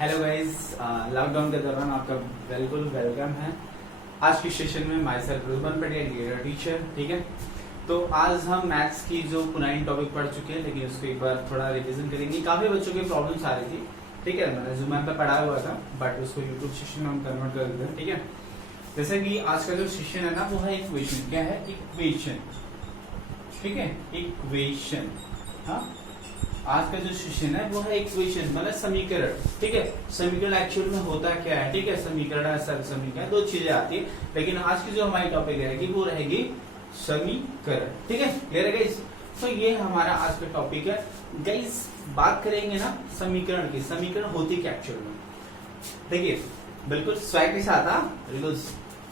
Hello guys, lockdown के दौरान आपका बिल्कुल वेलकम है। आज की सेशन में myself Ruban Patel, dear teacher. ठीक है, तो आज हम मैथ्स की जो पुरानी टॉपिक पढ़ चुके हैं, लेकिन उसको एक बार थोड़ा रिवीजन करेंगे। काफी बच्चों की प्रॉब्लम्स आ रही थी। ठीक है, मैंने जूम पे पढ़ा हुआ था, बट उसको यूट्यूब सेशन में हम कन्वर्ट कर देते हैं। ठीक है, जैसे कि आज का जो सेशन है ना, वो है इक्वेशन। क्या है? इक्वेशन। ठीक है, इक्वेशन। हाँ, आज का जो सेशन है वो है इक्वेशन, मतलब समीकरण। ठीक है, समीकरण एक्चुअल में होता क्या है? ठीक है, समीकरण है, समीकरण, दो चीजें आती है, लेकिन आज की जो हमारी टॉपिक रहेगी वो रहेगी समीकरण। ठीक है, क्लियर है गाइस? तो ये हमारा आज का टॉपिक है गाइस। बात करेंगे ना समीकरण की। समीकरण होती क्या एक्चुअल में? देखिए, बिल्कुल स्वैग के साथ। बिल्कुल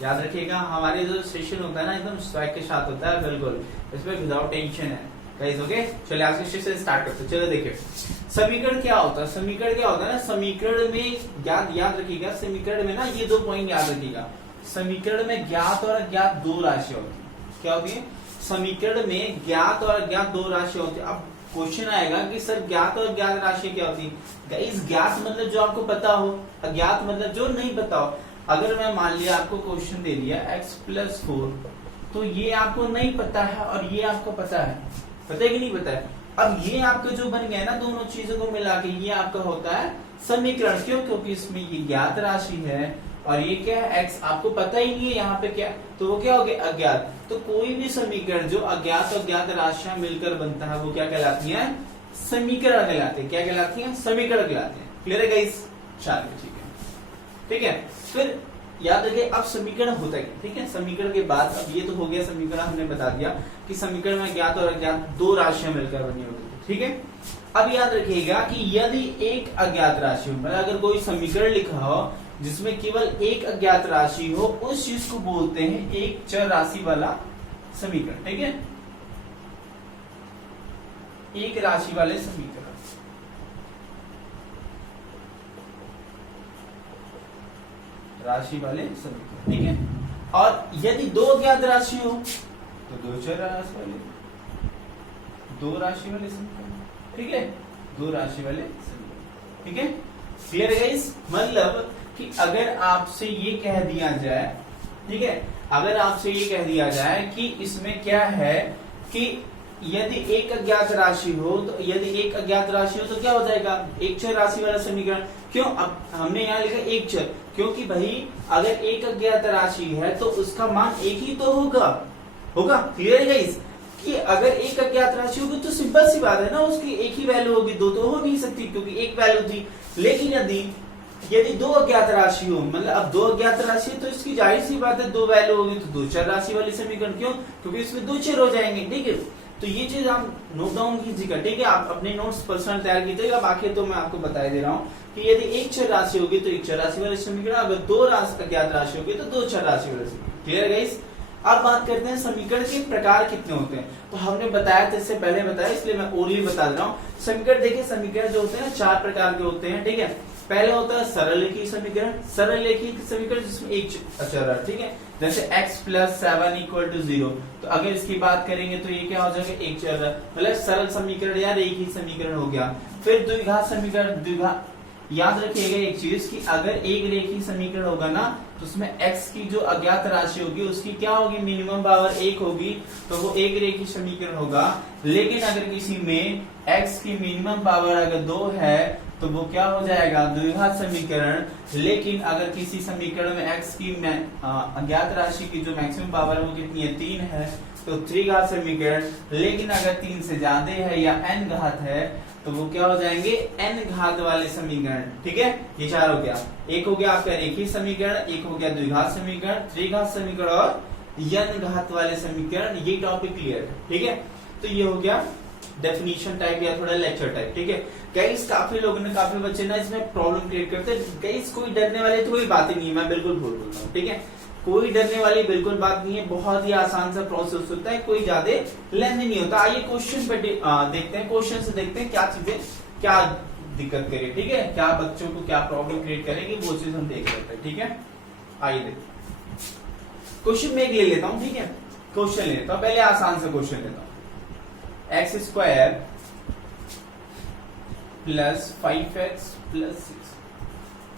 याद रखिएगा, हमारे जो सेशन होता है ना, एकदम स्वैग के साथ होता है। बिल्कुल इसमें विदाउट टेंशन है गाइस। ओके, चलिए आज के सेशन स्टार्ट करते हैं। चलो देखिए, समीकरण क्या होता है? समीकरण क्या होता है ना, समीकरण में याद रखिएगा, समीकरण में ना ये दो पॉइंट याद रखिएगा। समीकरण में ज्ञात और अज्ञात दो राशियां होती है। क्या होती है? समीकरण में ज्ञात और अज्ञात दो राशियां होती है। अब क्वेश्चन आएगा कि सर ज्ञात और अज्ञात राशि क्या होती है? गाइस, ज्ञात मतलब जो आपको पता हो, अज्ञात मतलब जो नहीं पता हो। अगर मैं मान लिया आपको क्वेश्चन दे दिया x+4, तो ये आपको नहीं पता है और ये आपको पता है। पता है कि नहीं पता है? अब ये आपका जो बन गया ना, दोनों चीजों को मिला के ये आपका होता है समीकरण। क्यों? क्योंकि इसमें ये ज्ञात राशि है और ये क्या है? x। आपको पता ही नहीं है यहाँ पे क्या, तो वो क्या हो गया? अज्ञात। तो कोई भी समीकरण जो अज्ञात और ज्ञात राशियां मिलकर बनता है, वो क्या कहलाती है? समीकरण कहलाते हैं। क्या कहलाती है? समीकरण कहलाते हैं। क्लियर है गाइस? चलिए ठीक है, ठीक है। फिर याद रखिए, अब समीकरण होता है। ठीक है, समीकरण के बाद अब ये तो हो गया समीकरण, हमने बता दिया कि समीकरण में ज्ञात और अज्ञात दो राशियां मिलकर बनी होती है। ठीक है, अब याद रखिएगा कि यदि एक अज्ञात राशि हो, मतलब अगर कोई समीकरण लिखा हो जिसमें केवल एक अज्ञात राशि हो, उस चीज को बोलते हैं एक चर राशि वाला समीकरण। ठीक है, एक राशि वाले समीकरण, राशि वाले समीकरण। ठीक है, और यदि दो अज्ञात राशि हो तो दो चर राशि वाले, दो राशि वाले समीकरण। ठीक है, दो राशि वाले समीकरण। ठीक है, क्लियर है गाइस? मतलब कि अगर आपसे ये कह दिया जाए, ठीक है, अगर आपसे ये कह दिया जाए कि इसमें क्या है कि यदि एक अज्ञात राशि हो, तो यदि एक अज्ञात राशि हो तो क्या हो जाएगा? एक चर राशि वाला समीकरण। क्यों? अब हमने यहाँ लिखा एक चर, क्योंकि भाई अगर एक अज्ञात राशि है तो उसका मान एक ही तो होगा। क्लियर है गाइस? कि अगर एक अज्ञात राशि होगी तो सिंपल सी बात है ना, उसकी एक ही वैल्यू होगी, दो तो हो नहीं सकती क्योंकि एक वैल्यू थी। लेकिन यदि दो अज्ञात राशि हो, मतलब अब दो अज्ञात राशि है तो इसकी जाहिर सी बात है दो वैल्यू होगी, तो दो चर राशि वाली समीकरण। क्यों? क्योंकि इसमें दो चर हो जाएंगे। ठीक है, तो ये चीज आप नोट डाउन कीजिएगा। ठीक है, आप अपने नोट्स पर्सनल तैयार कीजिएगा, बाकी तो मैं आपको बता दे रहा हूँ कि यदि एक चर राशि होगी तो एक चर राशि वाली समीकरण, अगर दो अज्ञात राशि होगी तो दो चर राशि वाली समीकरण। Clear guys? अब बात करते हैं समीकरण के प्रकार कितने होते हैं। तो हमने बताया था, इससे पहले बताया, इसलिए मैं ओरली बता दे रहा हूँ। समीकरण देखिए, समीकरण जो होते हैं चार प्रकार के होते हैं। ठीक है, पहले होता है सरल रेखीय समीकरण। सरल रेखीय समीकरण जिसमें एक अचर है। ठीक है, जैसे x+7 = 0। तो अगर इसकी बात करेंगे तो ये क्या हो जाएगा? एक चर, मतलब सरल समीकरण या रेखीय समीकरण हो गया। फिर द्विघात समीकरण। याद रखिएगा एक चीज कि अगर एक रेखीय समीकरण होगा ना, तो उसमें x की जो अज्ञात राशि होगी उसकी क्या होगी? मिनिमम पावर 1 होगी, तो वो एक रेखीय समीकरण होगा। लेकिन अगर किसी में x की मिनिमम पावर अगर 2 है तो वो क्या हो जाएगा? द्विघात समीकरण। लेकिन अगर किसी समीकरण में x की अज्ञात राशि की जो मैक्सिमम पावर है वो कितनी है? 3 है, तो त्रिघात समीकरण। लेकिन अगर 3 से ज्यादा है या n घात है तो वो क्या हो जाएंगे? n घात वाले समीकरण। ठीक है, ये चार हो गया। एक हो गया आपका रेखीय समीकरण, एक हो गया द्विघात समीकरण, त्रिघात समीकरण और n घात वाले समीकरण। ये टॉपिक क्लियर है? ठीक है, तो ये हो गया डेफिनेशन टाइप या थोड़ा लेक्चर टाइप। ठीक है गाइस, काफी लोगों ने, काफी बच्चे ना इसमें प्रॉब्लम क्रिएट करते हैं। गाइस, कोई डरने वाली थोड़ी बात ही नहीं है, मैं बिल्कुल बोल रहा हूँ। ठीक है, कोई डरने वाली बिल्कुल बात नहीं है, बहुत ही आसान सा प्रोसेस होता है, कोई ज्यादा लेंथी नहीं होता। आइए क्वेश्चन पे देखते हैं, क्वेश्चन से देखते हैं क्या चीजें, क्या दिक्कत करेगी। ठीक है, क्या बच्चों को क्या प्रॉब्लम क्रिएट करेगी, वो चीज हम देख लेते हैं। ठीक है, आइए देखते। क्वेश्चन में एक ले लेता हूँ। ठीक है, क्वेश्चन ले लेता हूँ, पहले आसान सा क्वेश्चन लेता हूँ। x² + 5x + 6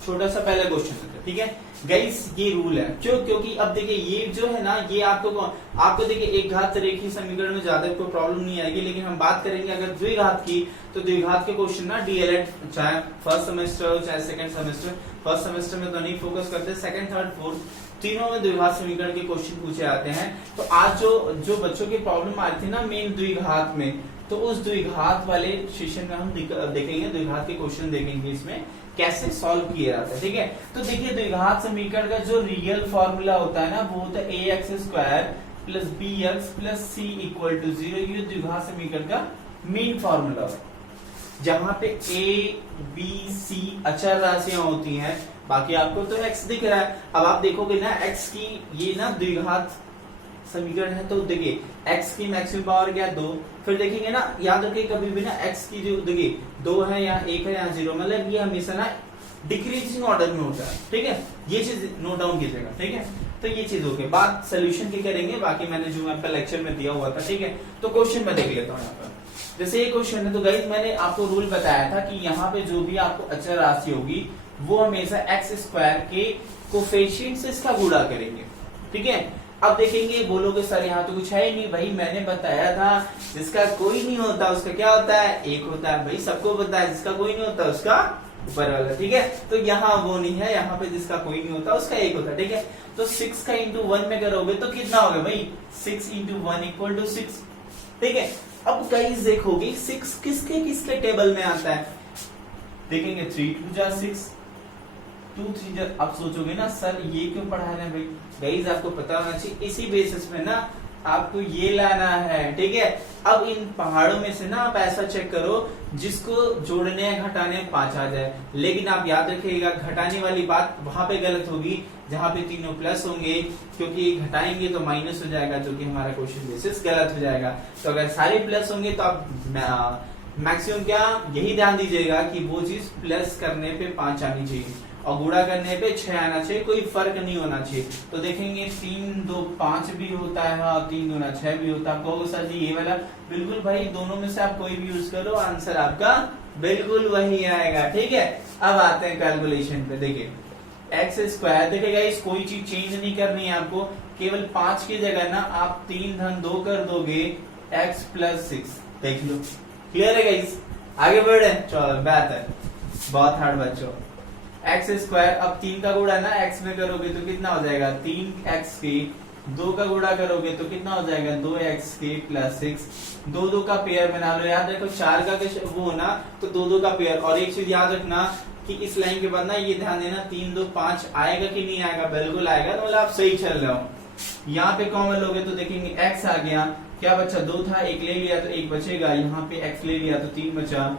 छोटा सा पहला क्वेश्चन होता है, ठीक है गाइस। ये रूल है, क्यों? क्योंकि अब देखिए ये जो है ना, ये आपको देखिए एक घात रेखीय समीकरण में ज्यादा कोई प्रॉब्लम नहीं आएगी, लेकिन हम बात करेंगे अगर द्विघात की, तो द्विघात के क्वेश्चन ना डीएलएड, चाहे फर्स्ट सेमेस्टर हो चाहे सेकंड सेमेस्टर, फर्स्ट सेमेस्टर में तो नहीं फोकस करते, सेकंड थर्ड फोर्थ तीनों में द्विघात समीकरण के क्वेश्चन पूछे जाते हैं। तो आज जो बच्चों की प्रॉब्लम आ रही थी ना मेन द्विघात में, तो उस द्विघात वाले सेशन में हम देखेंगे, द्विघात के क्वेश्चन देखेंगे इसमें कैसे सॉल्व किया जाता है, ठीक है। तो देखिए द्विघात समीकरण का जो रियल फॉर्मूला होता है ना, वो होता है ax² plus bx plus c equal to 0। ये द्विघात समीकरण का मेन फॉर्मूला है, जहां पे a b c अचर राशियां होती हैं, बाकी आपको तो x दिख रहा है। अब आप देखोगे ना x की ये ना द्विघात समीकरण है, तो देखिए x की मैक्सिमम पावर क्या है 2, फिर देखेंगे ना, याद रखिए कभी भी ना x की जो देखिए 2 है या 1 है या 0, मतलब ये हमेशा ना डिक्रीजिंग ऑर्डर में होता है, ठीक है। ये चीज नोट डाउन कीजिएगा, ठीक है। तो ये चीज होगी, बात सोल्यूशन की करेंगे, बाकी मैंने जो आपका लेक्चर में दिया हुआ था, ठीक है। तो क्वेश्चन में देख लेता हूँ यहाँ पर, जैसे ये क्वेश्चन है, तो गाइस मैंने आपको रूल बताया था कि यहाँ पे जो भी आपको अचर राशि होगी वो हमेशा x² के कोफिशिएंट से इसका गुणा करेंगे, ठीक है। अब देखेंगे, बोलोगे सर यहाँ तो कुछ है ही नहीं, भाई मैंने बताया था जिसका कोई नहीं होता उसका क्या होता है, एक होता है, भाई सबको पता है जिसका कोई नहीं होता उसका ऊपर वाला, ठीक है। तो यहाँ वो नहीं है, यहाँ पे जिसका कोई नहीं होता उसका एक होता है, ठीक है। तो 6 का इंटू 1 में करोगे तो कितना होगा भाई, 6 इंटू 1 इक्वल टू 6, ठीक है। अब गाइस देखोगे 6 किसके किसके टेबल में आता है, देखेंगे 3 2 जा 6, 2 3 जा, अब सोचोगे ना सर ये क्यों पढ़ा रहे हैं भाई, गाइस आपको पता होना चाहिए, इसी बेसिस में ना आपको ये लाना है, ठीक है। अब इन पहाड़ों में से ना आप ऐसा चेक करो जिसको जोड़ने या घटाने 5 आ जाए, लेकिन आप याद रखिएगा घटाने वाली बात वहां पे गलत होगी जहां पे तीनों प्लस होंगे, क्योंकि घटाएंगे तो माइनस हो जाएगा, जो कि हमारा क्वेश्चन बेसिस गलत हो जाएगा। तो अगर सारे प्लस होंगे तो आप मैक्सिमम क्या यही ध्यान दीजिएगा कि वो चीज प्लस करने पे 5 आनी चाहिए और गुणा करने पे 6 आना चाहिए, कोई फर्क नहीं होना चाहिए। तो देखेंगे 3 2 5 भी होता है, हाँ 3 2 6 भी होता है। कहोगे सर जी ये वाला, बिल्कुल भाई दोनों में से आप कोई भी यूज करो, आंसर आपका बिल्कुल वही आएगा, ठीक है। अब आते हैं कैलकुलेशन पे, देखिए x², देखिएगा इस कोई चीज चेंज नहीं करनी है आपको, केवल 5 की जगह ना आप 3 धन 2 कर दोगे x प्लस 6, देख लो क्लियर है गाइस। आगे बढ़े, चलो बात है बहुत हार्ड बच्चों, x², अब 3 का गुणा ना x में करोगे तो कितना हो जाएगा 3x के, 2 का गुणा करोगे तो कितना हो जाएगा 2x के प्लस 6, 2 2 का पेयर बना लो, याद रखो 4 का वो ना तो 2 2 का पेयर। और एक चीज याद रखना कि इस लाइन के बाद ना ये ध्यान देना 3 2 5 आएगा कि नहीं आएगा, बिल्कुल आएगा, तो मतलब आप सही चल रहे हो। यहाँ पे कॉमन लोगे तो देखेंगे x आ गया, क्या बचा 2 था, 1 ले लिया तो 1 बचेगा, यहाँ पे x ले लिया तो 3 बचा।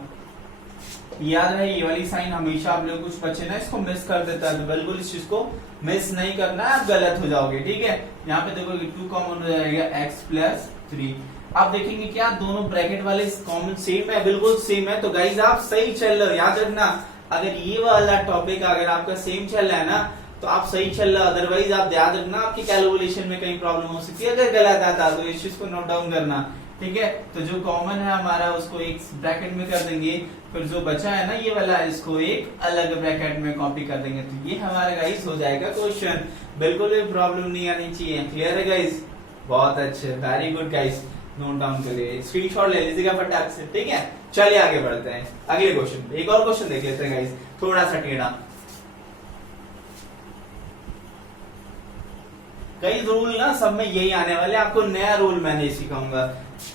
याद रहे ये वाली साइन हमेशा आप लोग कुछ बच्चे ना इसको मिस कर देता है, तो बिल्कुल इस चीज को मिस नहीं करना है, आप गलत हो जाओगे, ठीक है। यहाँ पे देखोगे 2 कॉमन हो जाएगा x प्लस 3। आप देखेंगे क्या दोनों ब्रैकेट वाले कॉमन सेम है, बिल्कुल सेम है, तो गाइज आप सही चल रहे हो। याद रखना अगर ये वाला टॉपिक अगर आपका सेम चल रहा है ना तो आप सही चल रहे हो, अदरवाइज आप याद रखना आपकी कैलकुलेशन में कहीं प्रॉब्लम हो सकती है अगर गलत आता तो इस चीज को नोट डाउन करना, ठीक है। तो जो कॉमन है हमारा उसको एक ब्रैकेट में कर देंगे, फिर जो बचा है ना ये वाला इसको एक अलग ब्रैकेट में कॉपी कर देंगे, तो ये हमारा गाइस हो जाएगा क्वेश्चन, बिल्कुल भी प्रॉब्लम नहीं आनी चाहिए। क्लियर है गाइस, बहुत अच्छे, very good guys, note down करिए, स्क्रीनशॉट ले लीजिएगा फटाक से, ठीक है। चलिए आगे बढ़ते हैं अगले क्वेश्चन, एक और क्वेश्चन देख लेते हैं गाइस, थोड़ा सा टेढ़ा। कई रूल ना सब में यही आने वाले, आपको नया रूल मैं नहीं सिखाऊंगा,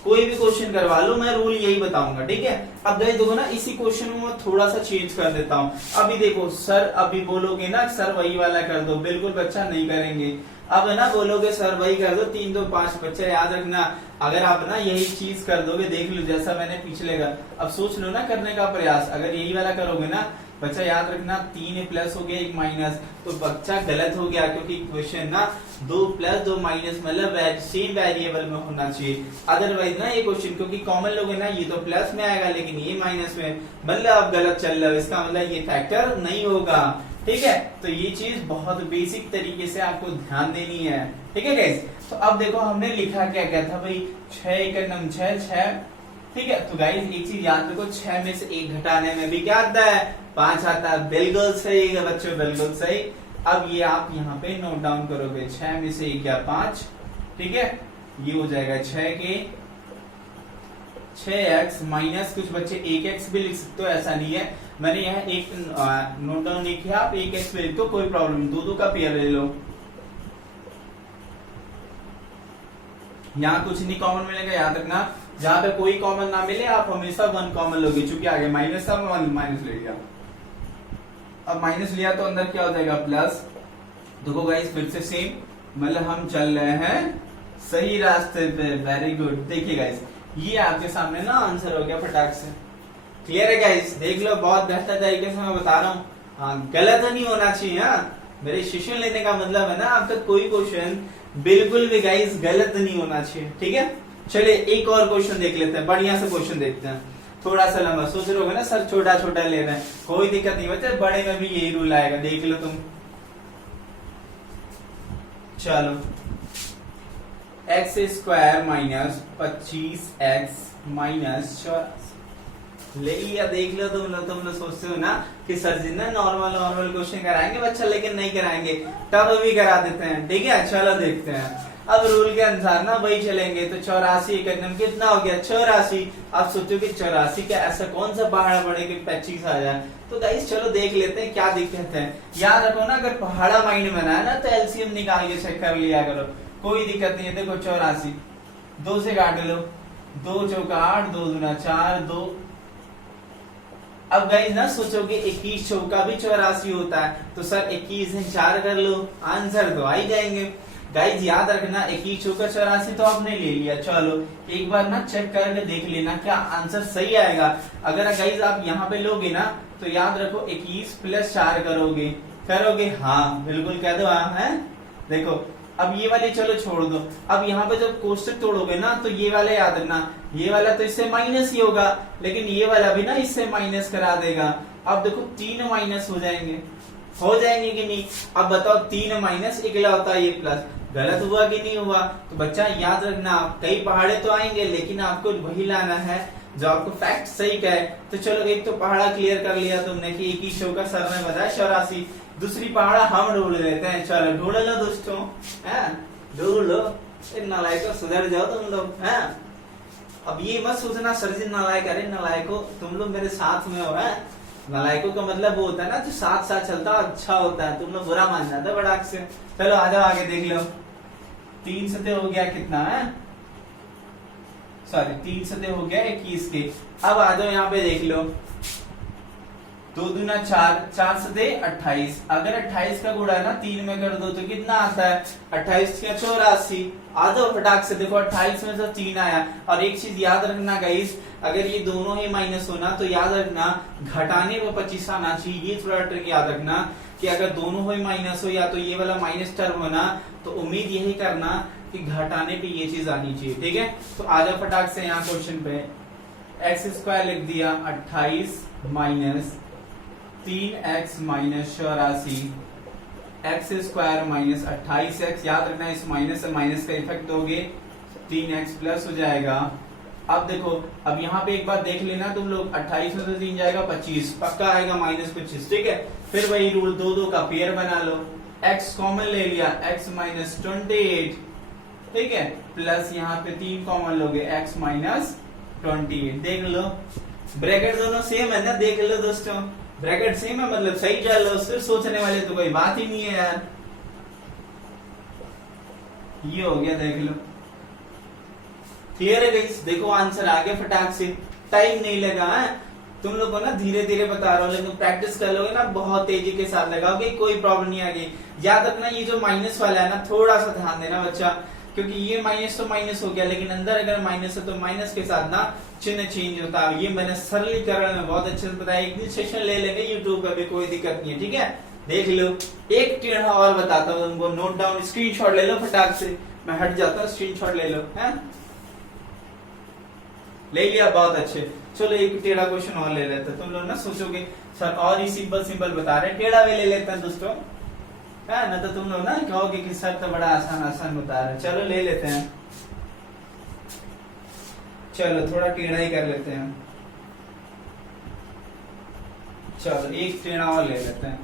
कोई भी क्वेश्चन करवा लो मैं रूल यही बताऊंगा, ठीक है। अब गाइस देखो ना इसी क्वेश्चन में मैं थोड़ा सा चेंज कर देता हूँ। अभी देखो सर, अभी बोलोगे ना सर वही वाला कर दो, बिल्कुल बच्चा नहीं करेंगे। अब है ना बोलोगे सर वही कर दो 3 2 5, बच्चा याद रखना अगर आप ना यही चीज कर दोगे, देख लो जैसा मैंने पिछले का, अब सोच लो ना करने का प्रयास, अगर यही वाला करोगे ना बच्चा याद रखना 3 प्लस हो गया 1 माइनस, तो बच्चा गलत हो गया, क्योंकि क्वेश्चन ना 2 प्लस 2 माइनस मतलब सेम वेरिएबल में होना चाहिए, अदरवाइज ना ये क्वेश्चन क्योंकि कॉमन लोगे ना ये तो प्लस में आएगा लेकिन ये माइनस में, मतलब आप गलत चल रहे हो, इसका मतलब ये फैक्टर नहीं होगा, ठीक है। तो ये चीज बहुत बेसिक तरीके से आपको ध्यान देनी है, ठीक है गाइस। तो अब देखो हमने लिखा क्या क्या था भाई, 6 1 9 6 6 ठीक है। तो गाइस एक चीज याद रखो, 6 में से 1 घटाने में भी क्या आता है, 5 आता है। बिल्कुल सही है बच्चों, बिल्कुल सही। अब ये आप यहाँ पे नोट डाउन करोगे, 6 में से 1 या 5, ठीक है, ये हो जाएगा 6x माइनस, कुछ बच्चे 1x भी लिख सकते हो, ऐसा नहीं है, मैंने यहाँ एक नोट डाउन नहीं किया, आप 1x भी लिख दो, कोई प्रॉब्लम नहीं, दो का पेयर ले लो। यहाँ कुछ नहीं कॉमन मिलेगा, याद रखना, जहां पे कोई कॉमन ना मिले आप हमेशा 1 कॉमन लोगे, चूंकि आगे माइनस था, माइनस ले लिया, अब माइनस लिया तो अंदर क्या हो जाएगा, प्लस। देखो गाइस फिर से सेम, मतलब हम चल रहे हैं सही रास्ते पे, वेरी गुड। देखिए गाइस ये आपके सामने ना आंसर हो गया फटाक से, क्लियर है गाइस, देख लो, बहुत बेहतर तरीके से मैं बता रहा हूँ। हाँ, गलत नहीं होना चाहिए। हाँ, मेरे शिक्षण लेने का मतलब है ना, आपका कोई क्वेश्चन बिल्कुल भी गाइस गलत नहीं होना चाहिए, ठीक है। चलिए एक और क्वेश्चन देख लेते हैं, बढ़िया से क्वेश्चन देखते हैं, थोड़ा सा लंबा। सोच रहे होगे ना सर छोटा छोटा ले रहे हैं, कोई दिक्कत नहीं बच्चे, बड़े में भी यही रूल आएगा, देख लो तुम। चलो, x² माइनस 25x माइनस 84 ले लिया, देख लो तुम लोग सोचते हो ना कि सर जी ना नॉर्मल क्वेश्चन कराएंगे बच्चा, लेकिन नहीं कराएंगे, तब भी करा देते हैं, ठीक है। चलो देखते हैं, अब रूल के अनुसार ना वही चलेंगे। तो 84 एकदम कितना हो गया, 84। आप सोचो कि 84 क्या ऐसा कौन सा पहाड़ा बढ़े कि 25 आ जाए। तो गाइस चलो देख लेते हैं क्या दिक्कत है। याद रखो ना, अगर पहाड़ा माइंड में ना है ना, तो एलसीएम निकाल के चेक कर लिया करो, कोई दिक्कत नहीं है। देखो 84 2 से काट लो, 2 चौका 8, 2 दूना 4, 2। अब गाइस ना सोचोगे 21 चौका भी 84 होता है, तो सर 21 से 4 कर लो, आंसर तो आ ही जाएंगे। गाइज याद रखना, 21 चौका 84 तो आपने ले लिया, चलो एक बार ना चेक करके देख लेना क्या आंसर सही आएगा। अगर गाइज आप यहाँ पे लोगे ना, तो याद रखो 21 + 4 करोगे, हाँ बिल्कुल कह दो, हाँ है। देखो अब ये वाले चलो छोड़ दो, अब यहाँ पे जब कोष्टक तोड़ोगे ना, तो ये वाला याद रखना, ये वाला तो इससे माइनस ही होगा, लेकिन ये वाला भी ना इससे माइनस करा देगा। अब देखो 3 माइनस हो जाएंगे कि नहीं। अब बताओ 3 माइनस अगला होता है ये प्लस, गलत हुआ कि नहीं हुआ। तो बच्चा याद रखना, कई पहाड़े तो आएंगे, लेकिन आपको वही लाना है जो आपको फैक्ट सही कहे। तो चलो एक तो पहाड़ा क्लियर कर लिया तुमने कि 21 चौका सर ने बताया 84, दूसरी पहाड़ा हम ढूंढ लेते हैं। चलो ढूंढ लो दोस्तों, ढूंढ लो, नालायकों सुधर जाओ तुम लोग, है। अब ये मत सोचना सर जी नालायक, अरे नालायकों तुम लोग मेरे साथ में हो, है। नालायकों का मतलब वो होता है ना जो साथ साथ चलता अच्छा होता है, तुम लोग बुरा मान जाते हो बड़ाक से। चलो आ जाओ आगे देख लो, 3 सते हो गया कितना है, सॉरी 3 सते हो गया 21 के। अब आ जाओ यहाँ पे देख लो, 2 दूना 4, 4 सते 28। अगर 28 का गुणा ना 3 में कर दो तो कितना आता है, 28 का 84। आ जाओ फटाक से, देखो 28 में से 3 आया। और एक चीज याद रखना गाइस, अगर ये दोनों ही माइनस होना तो याद रखना घटाने में 25 आना चाहिए। ये थोड़ा ट्रिक याद रखना कि अगर दोनों ही माइनस हो या तो ये वाला माइनस टर्म होना, तो उम्मीद यही करना कि घटाने पे ये चीज आनी चाहिए, ठीक है। तो आ जाओ फटाक से यहाँ क्वेश्चन पे, x² लिख दिया 28 minus 3x minus 84, x² minus 28x। याद रखना इस माइनस से माइनस का इफेक्ट दोगे 3x प्लस हो जाएगा। अब देखो, अब यहाँ पे एक बार देख लेना तुम लोग, 28 में से 3 जाएगा 25, पक्का आएगा -25, ठीक है। फिर वही रूल, 2 का पेयर बना लो, x कॉमन ले लिया, x माइनस 28, ठीक है, प्लस यहाँ पे 3 कॉमन लोगे, x माइनस 28। देख लो ब्रैकेट दोनों सेम है ना, देख लो दोस्तों, ब्रैकेट सेम है मतलब सही चल लो, फिर सोचने वाले तो कोई बात ही नहीं है यार। ये हो गया, देख लो, क्लियर है गाइस। देखो आंसर आ गया फटाक से, टाइम नहीं लगा है। तुम लोग को ना धीरे धीरे बता रहा हूँ, लेकिन प्रैक्टिस कर लोगे ना बहुत तेजी के साथ लगाओगे, कोई प्रॉब्लम नहीं आएगी। याद रखना ये जो माइनस वाला है ना, थोड़ा सा ध्यान देना बच्चा, क्योंकि ये माइनस तो माइनस हो गया, लेकिन अंदर अगर माइनस है तो माइनस के साथ ना चिन्ह चेंज होता है। ये मैंने सरलीकरण में बहुत अच्छे से बताया, एक दिन सेशन ले लेंगे यूट्यूब पे भी, कोई दिक्कत नहीं है, ठीक है। देख लो, एक टेढ़ा और बताता हूँ तुमको, नोट डाउन, स्क्रीनशॉट ले लो फटाक से, मैं हट जाता हूँ, स्क्रीनशॉट ले लो, है ले लिया, बहुत अच्छे। चलो एक टेढ़ा क्वेश्चन और ले लेते हैं। तुम लोग ना सोचोगे सर और ही सिंपल सिंपल बता रहे, टेढ़ा भी ले लेते हैं दोस्तों, है ना। तो तुम लोग ना कहोगे कि सर तो बड़ा आसान आसान बता रहे, चलो ले लेते हैं। चलो थोड़ा टेढ़ा ही कर लेते हैं, चलो एक टेढ़ा और ले लेते हैं।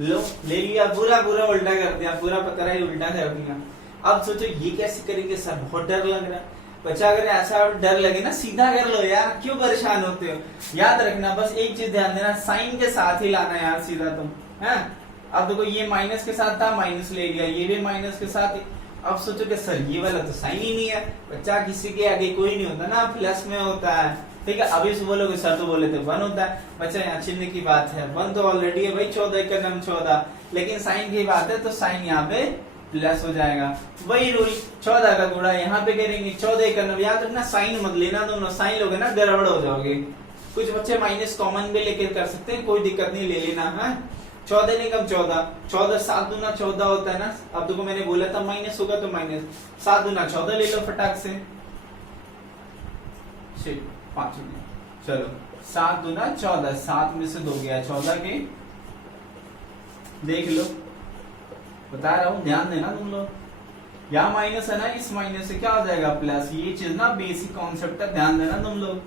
लो ले लिया, पूरा पूरा उल्टा कर दिया, पूरा पता ही उल्टा कर दिया। अब सोचो ये कैसे करेंगे सर, बहुत डर लग रहा है। बच्चा अगर ऐसा डर लगे ना सीधा कर लो यार, क्यों परेशान होते हो। याद रखना बस एक चीज ध्यान देना, साइन के साथ ही लाना यार सीधा तुम है। अब देखो ये माइनस के साथ था, माइनस ले लिया, ये भी माइनस के साथ। अब सोचो कि सर ये वाला तो साइन ही नहीं है। बच्चा किसी के आगे कोई नहीं होता ना, प्लस में होता है, ठीक है। अभी से बोलोगे सर तो बोले थे 1 होता है। बच्चा यहाँ चिन्ह की बात है, 1 तो ऑलरेडी है भाई, 14 का नाम 14, लेकिन साइन की बात है तो साइन यहाँ पे प्लस हो जाएगा। वही रूल, 14 का गुणा यहाँ पे करेंगे, 14 का नाम। याद रखना साइन मत लेना, दोनों साइन लोगे ना गड़बड़ हो जाओगे। कुछ बच्चे माइनस कॉमन भी लेकर कर सकते हैं, कोई दिक्कत नहीं, ले लेना है। 14 नहीं कम 14, 14 7 दूना 14 होता है ना। अब देखो मैंने बोला था माइनस होगा तो माइनस, 7 दूना 14 ले लो फटाक से, 5। चलो 7 दूना 14, 7 में से 2 गया 14 के, देख लो बता रहा हूं, ध्यान देना तुम लोग। यहाँ माइनस है ना, इस माइनस से क्या हो जाएगा प्लस। ये चीज ना बेसिक कॉन्सेप्ट है, ध्यान देना तुम लोग।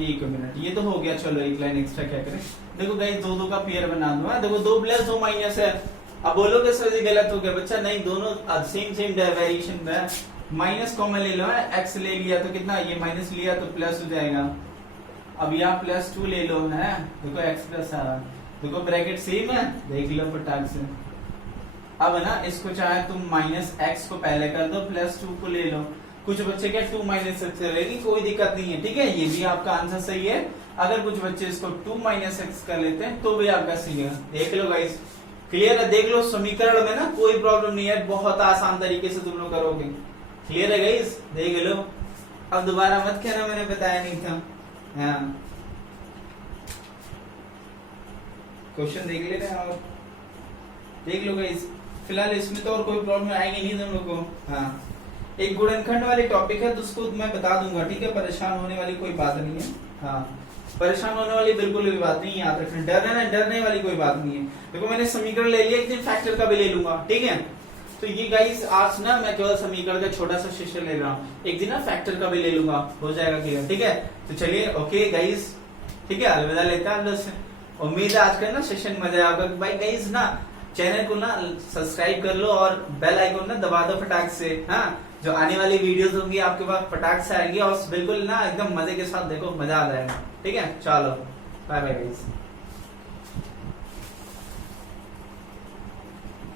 1 मिनट, ये तो हो गया। चलो एक लाइन एक्स्ट्रा क्या करें, देखो गाइस 2 2 का पेयर बना दूंगा। देखो 2 प्लस 2 माइनस है। अब बोलोगे सर जी गलत हो गया। बच्चा नहीं, दोनों सेम सेम वेरिएशन है। माइनस कॉमन ले लो है, एक्स ले लिया तो कितना, ये माइनस लिया तो प्लस हो जाएगा। अब यहाँ +2 ले लो है, देखो एक्स प्लस आ रहा, देखो ब्रैकेट सेम है, देख लो फटाक से। अब ना इसको चाहे तुम माइनस एक्स को पहले कर दो, +2 को ले लो। कुछ बच्चे क्या 2 माइनस एक्स करेगी, कोई दिक्कत नहीं है, ठीक है। ये भी आपका आंसर सही है। अगर कुछ बच्चे इसको 2 माइनस एक्स कर लेते हैं तो भी आपका सही है। देख लो गाइस, क्लियर है। देख लो समीकरण में ना कोई प्रॉब्लम नहीं है, बहुत आसान तरीके से तुम लोग करोगे। क्लियर है गाइस, देख लो। अब दोबारा मत कहना मैंने बताया नहीं था। हाँ क्वेश्चन देख ले रहे हैं और देख लो गाइस। फिलहाल इसमें तो और कोई प्रॉब्लम आएगी नहीं तुम लोग को। हाँ एक गुणनखंड वाली टॉपिक है तो उसको मैं बता दूंगा, ठीक है। परेशान होने वाली कोई बात नहीं है। हाँ परेशान होने वाली बिल्कुल भी बात नहीं है, याद रखना। डरने वाली कोई बात नहीं है। देखो मैंने समीकरण ले लिया, एक दिन फैक्टर का भी ले लूंगा, ठीक है। तो ये गाइस आज ना मैं केवल समीकरण का छोटा सा सेशन ले रहा हूँ, एक दिन ना फैक्टर का भी ले लूंगा, हो जाएगा क्लियर, ठीक है। तो चलिए ओके गाइस, ठीक है, अलविदा लेता है। उम्मीद है आज का ना सेशन मजा आएगा भाई। गाइस ना चैनल को ना सब्सक्राइब कर लो और बेल आइकन ना दबा दो फटाक से। हाँ जो आने वाली वीडियोस होंगी आपके पास फटाक से आएंगी और बिल्कुल ना एकदम मजे के साथ देखो, मजा आ जाएगा, ठीक है। चलो बाय बाय गाइस।